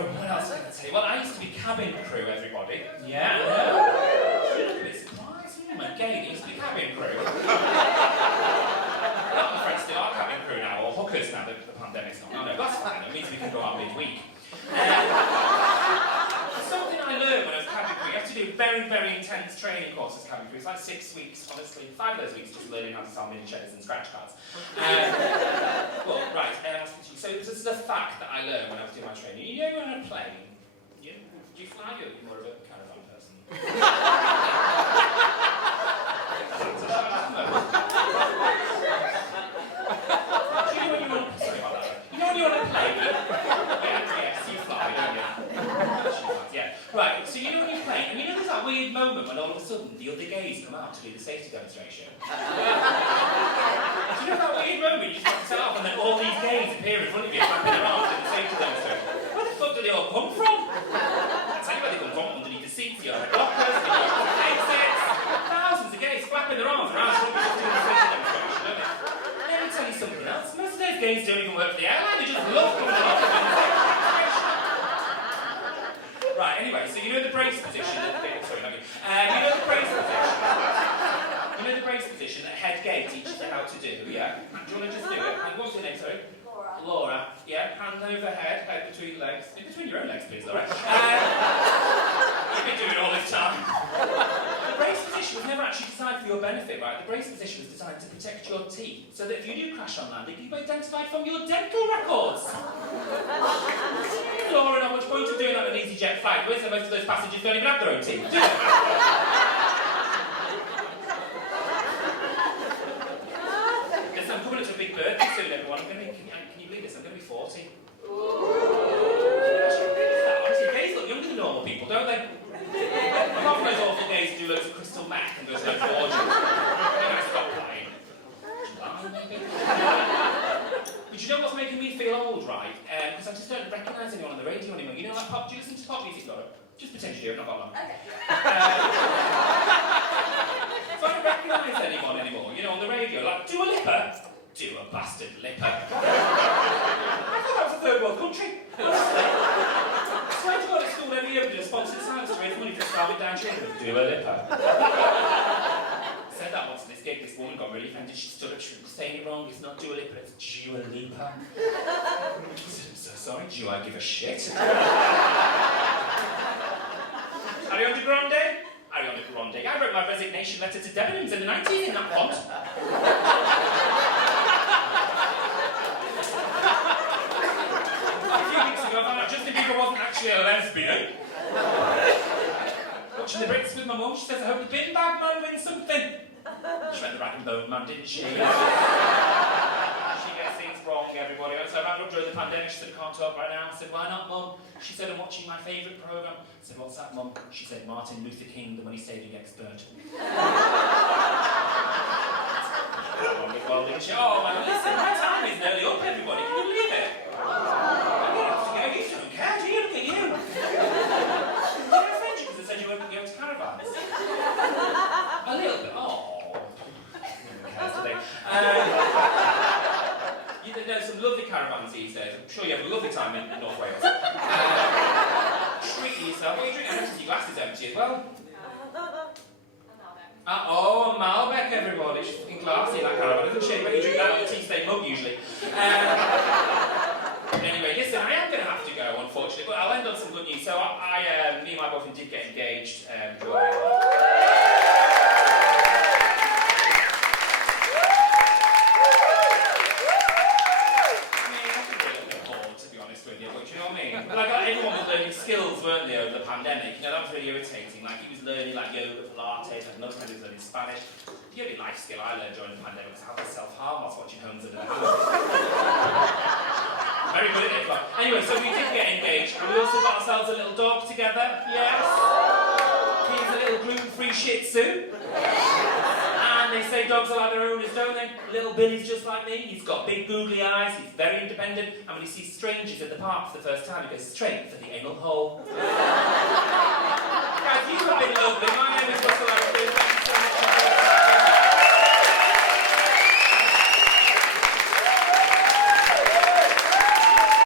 so, what else can I say? Well, I used to be cabin crew, everybody. Yeah, I know. You look a bit surprised. I'm a gay, I used to be cabin crew. A lot of my friends still are cabin crew now, or hookers now that the pandemic's not. No, that's fine. It means we can go out midweek. Something I learned when I was cabin crew, you have to do very, very intense training courses cabin crew. It's like 6 weeks, honestly. 5 of those weeks just learning how to sell mini checkers and scratch cards. Well, right, so this is a fact that I learned when I was doing my training. You know, when on a plane, do you fly, or are you more of a caravan person? Do you know when you're on, sorry about that, you know when you're on a plane? Yes, you fly, don't you? Yeah. Right, so you know when you're playing, and you know there's that weird moment when all of a sudden the other gays come out to do the safety demonstration? Do you know that weird moment you just have to set off and then all these gays appear in front of you flapping their arms in the safety demonstration? Where the fuck do they all come from? I'll tell you where they come from, underneath the seats, the lockers, the exits. Thousands of gays flapping their arms around doing the safety demonstration, don't they? Let me tell you something else. Most of those gays don't even work for the airline, they just love coming along to do the safety demonstration. Right, anyway, so you know the brace position that you know the brace position. You know the brace position that head gay teaches you how to do, yeah? Do you want to just do it? And what's your name, sorry? Laura. Yeah, hand over head, head between legs. In between your own legs, please, Laura. You've been doing it all this time. The brace position was never actually designed for your benefit, right? The brace position was designed to protect your teeth, so that if you do crash on landing, you'll be identified from your dental records. Laura, not much point of doing that on an EasyJet flight. Where's most of those passengers don't even have their own teeth, do they? Listen, I'm coming up to a big birthday soon, everyone. I'm going to be, can you believe this? I'm going to be 40. Honestly, gays look younger than normal people, don't they? Apart from those awful gays who do loads of crystal meth and go to loads of orgies. Then I stop playing. But you know what's making me feel old, right? Because I just don't recognise anyone on the radio anymore. You know, like pop, do you listen to pop music, Laura? Just pretend you do, I've not got long. Okay. So I don't recognise anyone anymore, you know, on the radio. Like, do a lipper. Do a bastard lipper. I thought that was a third world country. Honestly. I swear to God, at school every year we do a sponsored science to raise money for starving down children. Do a lipper. Said that once in this gig, this woman got really offended. She stood up, she was saying it wrong. It's not Dua Lipa, it's Dua Lipa. I'm so sorry, do I give a shit? Ariana Grande? Ariana Grande. I wrote my resignation letter to Debenhams in the 90s in that font. A few weeks ago, I found out Justin Bieber wasn't actually a lesbian. Watching the Brits with my mum, she says, I hope the bin bag man wins something. She went the rag and bone man, didn't she? She gets things wrong, everybody. So I rang up during the pandemic, she said, I can't talk right now. I said, why not, Mum? She said, I'm watching my favourite programme. I said, what's that, Mum? She said, Martin Luther King, the money saving expert. Well, didn't she? Oh, man, listen, my time is nearly up, everybody. Can you believe it? I'm going to have to go. You don't care, do you? Look at you. Did I offend you because I said you weren't going to caravans? A little bit. Oh. Today. There's some lovely caravans these days. I'm sure you have a lovely time in North Wales. Treat yourself. What are you drinking? I noticed your glass is empty as well. Oh, Malbec, everybody. She's fucking classy, that caravan, isn't she? But you drink that on a tea-stain mug, usually. Anyway, listen, I am going to have to go, unfortunately, but I'll end on some good news. So, me and my boyfriend did get engaged during... Everyone was learning skills, weren't they, over the pandemic? You know, that was really irritating. Like, he was learning, like, yoga, Pilates, like, another friend was learning Spanish. The only life skill I learned during the pandemic was how to self-harm whilst watching Homes Under the Hammer. Very good at it, but... Anyway, so we did get engaged, and we also got ourselves a little dog together. Yes. He's a little gluten-free Shih Tzu. And they say dogs are like their owners, don't they? Little Billy's just like me. He's got big googly eyes, he's very independent, and when he sees strangers at the park for the first time, he goes straight for the anal hole. Guys, you have been lovely. My name is Russell.